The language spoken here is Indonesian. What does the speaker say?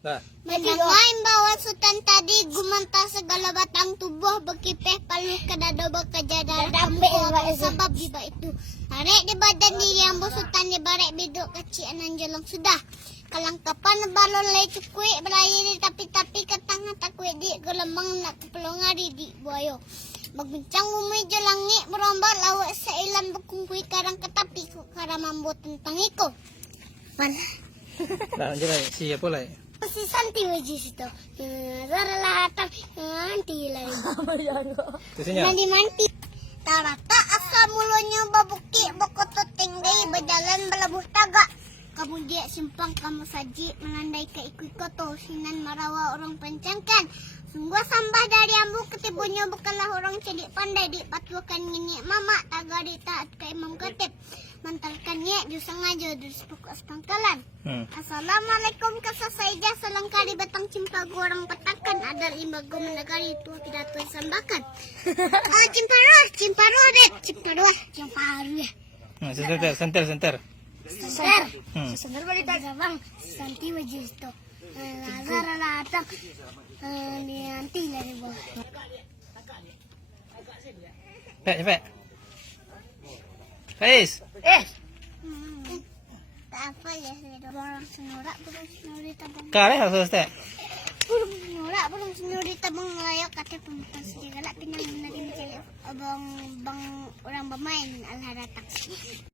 Nah, Mendengain bahwa Sultan tadi gumanta segala batang tubuh bekipeh palu kadado bekajadar sabab jiba itu. Arek di badan di yang Sultan di barek biduk kecil anan jolong sudah. Kalangkapan balon lay cukui belayi di tapi katang takui di gelembang nak pelongari di buayo. Magbincang umay jalangi merombat lawak sa ilan bekungkui karang katapi ko karamambo tentang iko. Mana? nah jadi siapa lah? Si Santi wajis itu. Zara lahatang anti lagi. Tusinya. Mandi Tarata asal mulanya babuki bokoto tinggi berjalan belabuh taga. Kemudian simpang kamu saji menandai keikut-koto sinan marawa orang pencangkan. Sungguh sambah dari ambu ketibunya bukanlah orang cedik pandai dipatuakan ngenyek mama taga di taat ke imam khatib. Mantalkannya sengaja dari sepukul pangkalan. Assalamualaikum kasasaidah selengkali batang cimpagu orang petakan ada limbago menegari itu pidato sambakan. Cimparu adet cimparu ya. Senter. Senter balita bang Santi wajis to. Lazara latang ni anti lari bo. Cepet. Faiz. Tak apa ya, orang senorak belum senori tabang. Kare harus teh. Belum senori tabang layak kata pemutas segala pinang menerima abang bang orang bermain alhara taksi.